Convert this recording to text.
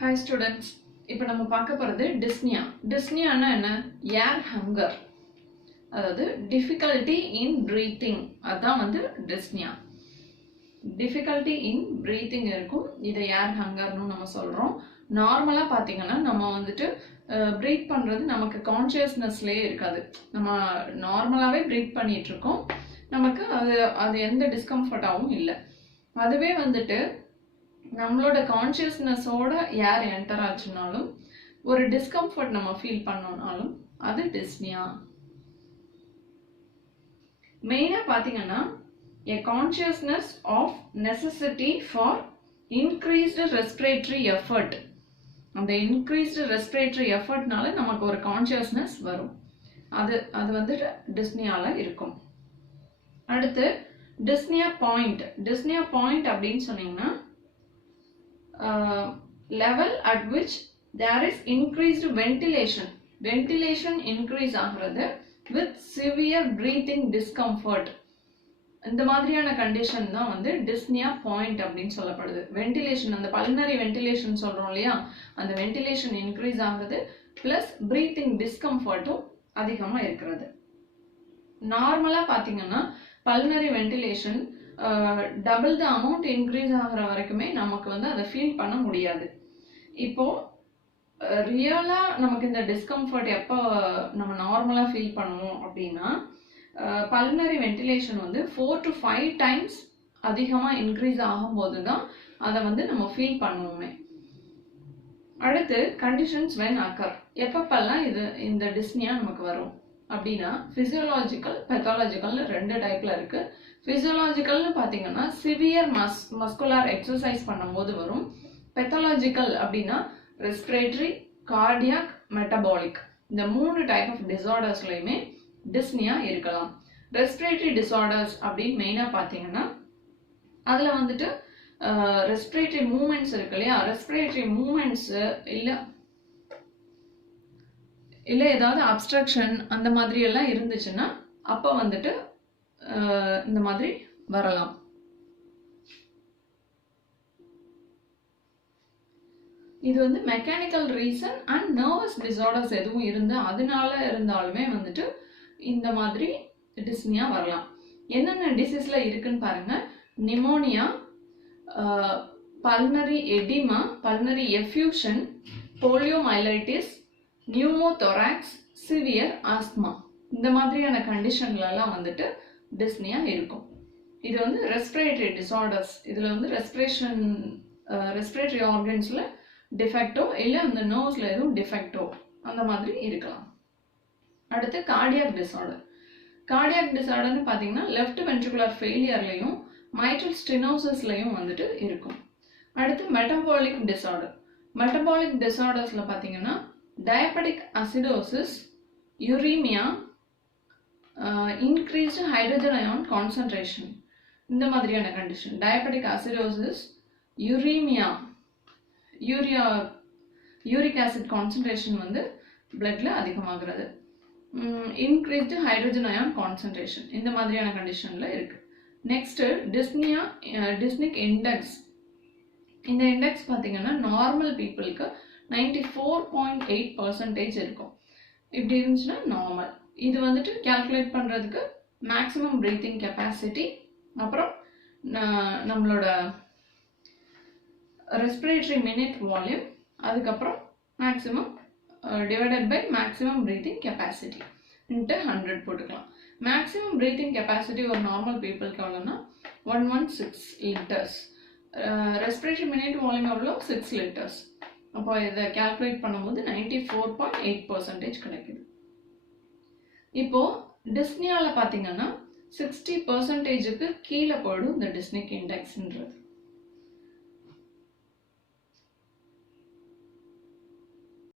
Hi students. இப்போ நம்ம பார்க்க போறது dyspnea. Dyspneaனா என்ன? Air hunger. அதாவது difficulty in breathing. அதான் வந்து dyspnea. Difficulty in breathing இருக்கும். இதை air hungerனு நம்ம சொல்றோம். நார்மலா பாத்தீங்கன்னா நம்ம வந்துட்டு பிரீத் பண்றது நமக்கு கான்ஷியஸ்னஸ்லயே இருக்காது. நம்ம நார்மலாவே பிரீத் பண்ணிட்டு இருக்கோம். நமக்கு அது எந்த டிஸ்கம்ஃபர்ட்டாவும் இல்லை. அதுவே வந்துட்டு நம்மளோட கான்ஷியஸ்னஸோட ஏர் என்டர் ஆச்சுனாலும் ஒரு டிஸ்கம்ஃபர்ட் நம்ம ஃபீல் பண்ணோம்னாலும் அது டிஸ்னியா. மெயினா பாத்தீங்கன்னா a consciousness of necessity for increased respiratory effort. அந்த increased respiratory effortனால நமக்கு ஒரு கான்ஷியஸ்னஸ் வரும். அது வந்துட்டு டிஸ்னியால இருக்கும். அடுத்து டிஸ்னியா பாயிண்ட். டிஸ்னியா பாயிண்ட் அப்படின்னு சொன்னீங்கன்னா level at which there is increased ventilation. Ventilation increase ஆகிறது with severe breathing discomfort. இந்த மாதிரியான கண்டிஷன் தான் வந்து டிஸ்னியா பாயிண்ட் அப்படின்னு சொல்லப்படுது. வென்டிலேஷன், அந்த பல்மனரி வென்டிலேஷன் சொல்றோம் இல்லையா, அந்த வென்டிலேஷன் இன்க்ரீஸ் ஆகுறது பிளஸ் பிரீத்திங் டிஸ்கம்ஃபர்ட்டும் அதிகமா இருக்கிறது. நார்மலா பாத்தீங்கன்னா pulmonary ventilation double the amount increase ஆகிற வரைக்குமே நமக்கு வந்து அதை ஃபீல் பண்ண முடியாது. இப்போ ரியலா நமக்கு இந்த டிஸ்கம்ஃபர்ட் எப்போ நம்ம நார்மலா ஃபீல் பண்ணுவோம் அப்படின்னா பல்மனரி வென்டிலேஷன் வந்து 4 to 5 டைம்ஸ் அதிகமா இன்க்ரீஸ் ஆகும்போது தான் அதை வந்து நம்ம ஃபீல் பண்ணுவோமே. அடுத்து கண்டிஷன்ஸ் வென் அக்கர். எப்பப்பெல்லாம் இந்த டிஸ்னியா நமக்கு வரும் அப்படின்னா பிசியோலாஜிக்கல் பெத்தாலஜிக்கல்னு 2 டைப்ல இருக்கு. பிசியோலாஜிக்கல்னு பாத்தீங்கன்னா சிவியர் மஸ்குலர் எக்ஸசைஸ் பண்ணும்போது வரும். பெத்தாலஜிக்கல் அப்படின்னா ரெஸ்பிரேட்டரி, கார்டியாக், மெட்டபாலிக், இந்த 3 டைப் ஆஃப் டிசார்டர்ஸ்லயுமே டிஸ்னியா இருக்கலாம். ரெஸ்பிரேட்டரி டிசார்டர்ஸ் அப்படின்னு மெயினா பாத்தீங்கன்னா அதுல வந்துட்டு ரெஸ்பிரேட்டரி மூவ்மெண்ட்ஸ் இருக்கு இல்லையா, ரெஸ்பிரேட்டரி மூவ்மெண்ட்ஸ் இல்ல ஏதாவது அப்ஸ்ட்ரக்ஷன் அந்த மாதிரி எல்லாம் இருந்துச்சுன்னா அப்ப வந்துட்டு இந்த மாதிரி வரலாம். இது வந்து mechanical reason and nervous disorders எதுவும் அதனால இருந்தாலுமே வந்துட்டு இந்த மாதிரி டிஸ்னியா வரலாம். என்னென்ன டிசீஸ்ல இருக்குன்னு பாருங்க. Pneumonia, pulmonary oedema, pulmonary effusion, poliomyelitis, pneumothorax, severe asthma, இந்த மாதிரியான கண்டிஷன்ல எல்லாம் வந்துட்டு டிஸ்னியா இருக்கும். இது வந்து ரெஸ்பிரேட்டரி டிசார்டர்ஸ். இதுல வந்து ரெஸ்பிரேட்டரி ஆர்கன்ஸ்ல டிஃபெக்டோ இல்ல அந்த நர்வ்ஸ்ல எதுவும் டிஃபெக்டோ அந்த மாதிரி இருக்கலாம். அடுத்து கார்டியாக் டிசார்டர். கார்டியாக் டிசார்டர்னு பாத்தீங்கன்னா லெஃப்ட் வென்ட்ரிகுலர் ஃபெயிலியர்லயும் மைட்ரல் ஸ்டெனோசிஸ்லயும் வந்துட்டு இருக்கும். அடுத்து மெட்டபாலிக் டிசார்டர். மெட்டபாலிக் டிசார்டர்ஸ்ல பாத்தீங்கன்னா diabetic acidosis, uraemia, increased hydrogen ion concentration, இந்த மாதிரியான கண்டிஷன். Diabetic acidosis, uraemia, uric acid concentration வந்து பிளட்ல அதிகமாகிறது, இன்க்ரீஸ்டு ஹைட்ரஜன் அயான் கான்சன்ட்ரேஷன், இந்த மாதிரியான கண்டிஷன்ல இருக்கு. Next dyspnoea dyspnoeic index. இந்த இண்டெக்ஸ் பாத்தீங்கன்னா நார்மல் பீப்புளுக்கு 94.8% இருக்கும். இப்படி இருந்துச்சுன்னா நார்மல். இது வந்துட்டு கால்குலேட் பண்றதுக்கு மேக்ஸிமம் பிரீத்திங் கெப்பாசிட்டி, அப்புறம் நம்மளோட ரெஸ்பிரேட்டரி மினிட் வால்யூம், அதுக்கப்புறம் maximum divided by maximum breathing capacity into 100 போட்டுக்கலாம். மேக்ஸிமம் பிரீத்திங் கெப்பாசிட்டி ஒரு நார்மல் பீப்புளுக்கு எவ்வளோன்னா 116 லிட்டர்ஸ். ரெஸ்பிரேட்டரி மினிட் வால்யூம் எவ்வளோ 6 லிட்டர்ஸ். அப்போ இதை கால்குலேட் பண்ணும்போது 94.8% கிடைக்குது. இப்போ டிஸ்னியால பாத்தீங்கன்னா 60%க்கு கீழே போயிடும் இந்த டிஸ்னிக் இண்டெக்ஸ்ன்றது.